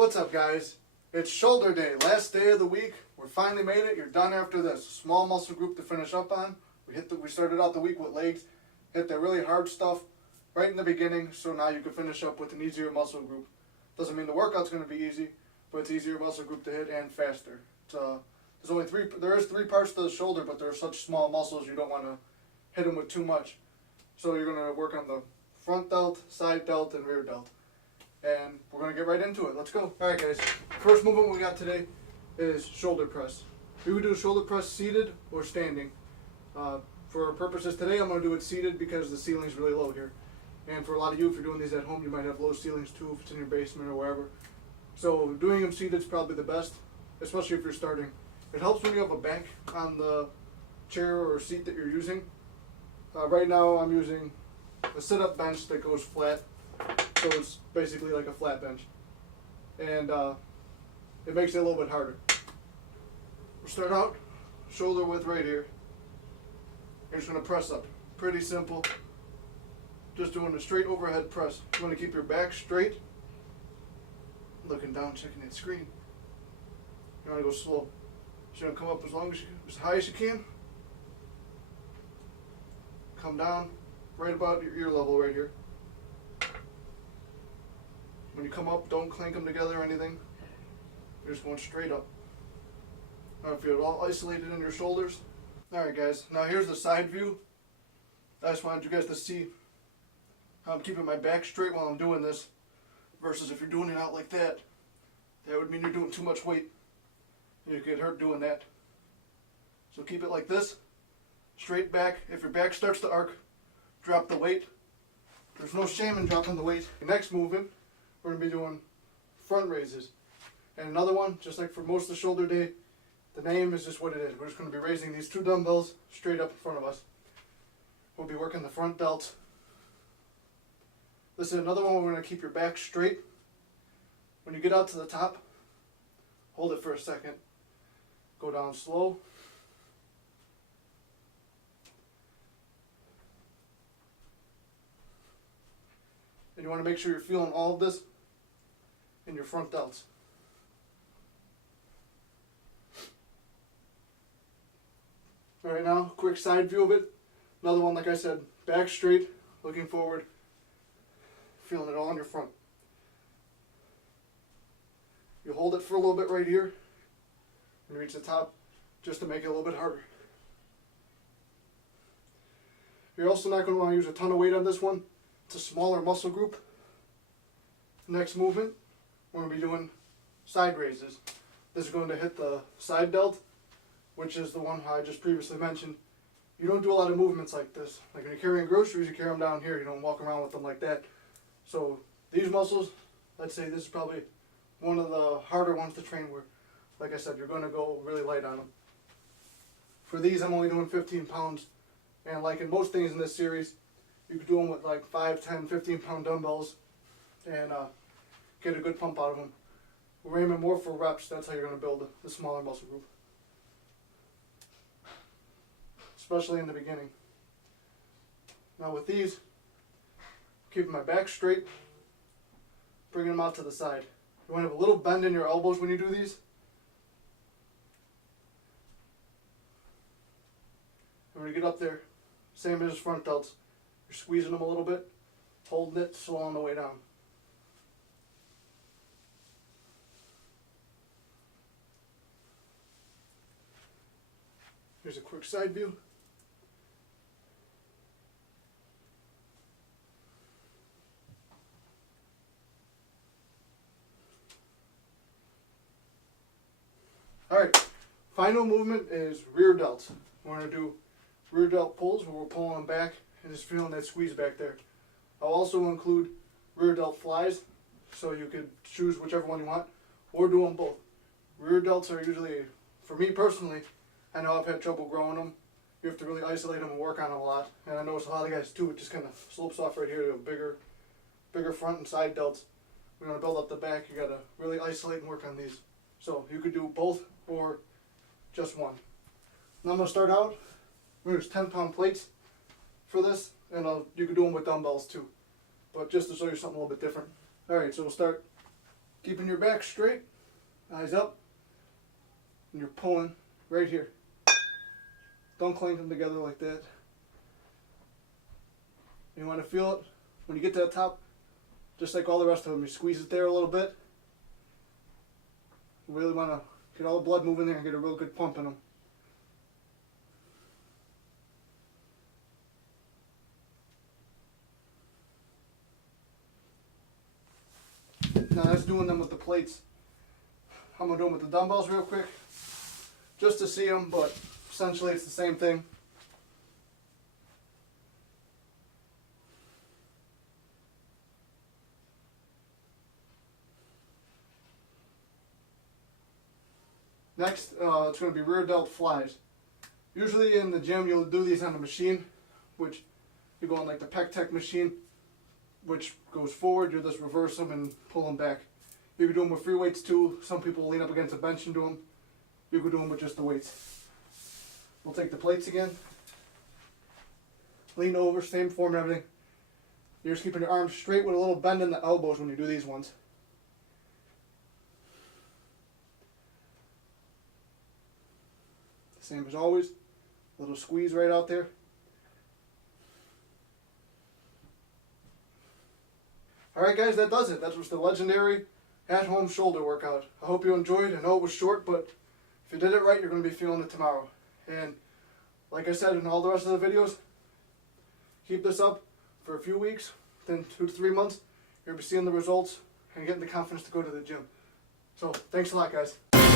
What's up, guys? It's shoulder day, last day of the week. We finally made it. You're done after this. Small muscle group to finish up on. We started out the week with legs, hit the really hard stuff right in the beginning, so now you can finish up with an easier muscle group. Doesn't mean the workout's going to be easy, but it's easier muscle group to hit and faster. There is three parts to the shoulder, but they're such small muscles you don't want to hit them with too much. So you're going to work on the front delt, side delt, and rear delt. And we're going to get right into it. Let's go. Alright guys, first movement we got today is shoulder press. We would do shoulder press seated or standing. For our purposes today, I'm going to do it seated because the ceiling's really low here. And for a lot of you, if you're doing these at home, you might have low ceilings too, if it's in your basement or wherever. So doing them seated is probably the best, especially if you're starting. It helps when you have a bank on the chair or seat that you're using. Right now I'm using a sit-up bench that goes flat, so it's basically like a flat bench. And it makes it a little bit harder. We'll start out shoulder width right here. You're just going to press up. Pretty simple. Just doing a straight overhead press. You want to keep your back straight. Looking down, checking that screen. You want to go slow. So you're going to come up as high as you can. Come down right about your ear level right here. When you come up, don't clank them together or anything. You're just going straight up. Now feel it all isolated in your shoulders. Alright guys, now here's the side view. I just wanted you guys to see how I'm keeping my back straight while I'm doing this, versus if you're doing it out like that, that would mean you're doing too much weight. You could get hurt doing that. So keep it like this, straight back. If your back starts to arc, drop the weight. There's no shame in dropping the weight. The next movement, we're going to be doing front raises. And another one, just like for most of the shoulder day, the name is just what it is. We're just going to be raising these two dumbbells straight up in front of us. We'll be working the front delts. This is another one where we're going to keep your back straight. When you get out to the top, hold it for a second. Go down slow. And you want to make sure you're feeling all of this in your front delts. Alright, now, quick side view of it. Another one, like I said, back straight, looking forward, feeling it all in your front. You hold it for a little bit right here, and reach the top, just to make it a little bit harder. You're also not going to want to use a ton of weight on this one. It's a smaller muscle group. Next movement, we're going to be doing side raises. This is going to hit the side delt, which is the one I just previously mentioned. You don't do a lot of movements like this. Like when you're carrying groceries, you carry them down here. You don't walk around with them like that. So these muscles, I'd say this is probably one of the harder ones to train where, like I said, you're going to go really light on them. For these, I'm only doing 15 pounds. And like in most things in this series, you could do them with like 5, 10, 15 pound dumbbells and get a good pump out of them. We're aiming more for reps. That's how you're going to build the smaller muscle group, especially in the beginning. Now with these, keeping my back straight, bringing them out to the side. You want to have a little bend in your elbows when you do these. And when you get up there, same as front delts, you're squeezing them a little bit, holding it, slowing the way down. Here's a quick side view. Alright, final movement is rear delts. We're going to do rear delt pulls where we're pulling them back and just feeling that squeeze back there. I'll also include rear delt flies, so you could choose whichever one you want, or do them both. Rear delts are usually, for me personally, I know I've had trouble growing them. You have to really isolate them and work on them a lot. And I notice a lot of guys do, it just kind of slopes off right here to a bigger front and side delts. We're going to build up the back. You got to really isolate and work on these. So you could do both or just one. Now I'm going to start out. We're going to use 10-pound plates for this, and you could do them with dumbbells too. But just to show you something a little bit different. Alright, so we'll start Keeping your back straight, eyes up, and you're pulling right here. Don't clank them together like that. You want to feel it when you get to the top, just like all the rest of them. You squeeze it there a little bit. You really want to get all the blood moving there and get a real good pump in them. Now that's doing them with the plates. I'm going to do them with the dumbbells real quick, just to see them, but essentially it's the same thing. Next, it's going to be rear delt flies. Usually in the gym you'll do these on the machine, which you go on like the pec tech machine, which goes forward. You'll just reverse them and pull them back. You can do them with free weights too. Some people lean up against a bench and do them. You can do them with just the weights. We'll take the plates again. Lean over, same form and everything. You're just keeping your arms straight with a little bend in the elbows when you do these ones. Same as always. Little squeeze right out there. Alright guys, that does it. That was the legendary at-home shoulder workout. I hope you enjoyed. I know it was short, but if you did it right, you're going to be feeling it tomorrow. And like I said in all the rest of the videos, keep this up for a few weeks, then 2 to 3 months, you're going to be seeing the results and getting the confidence to go to the gym. So, thanks a lot guys.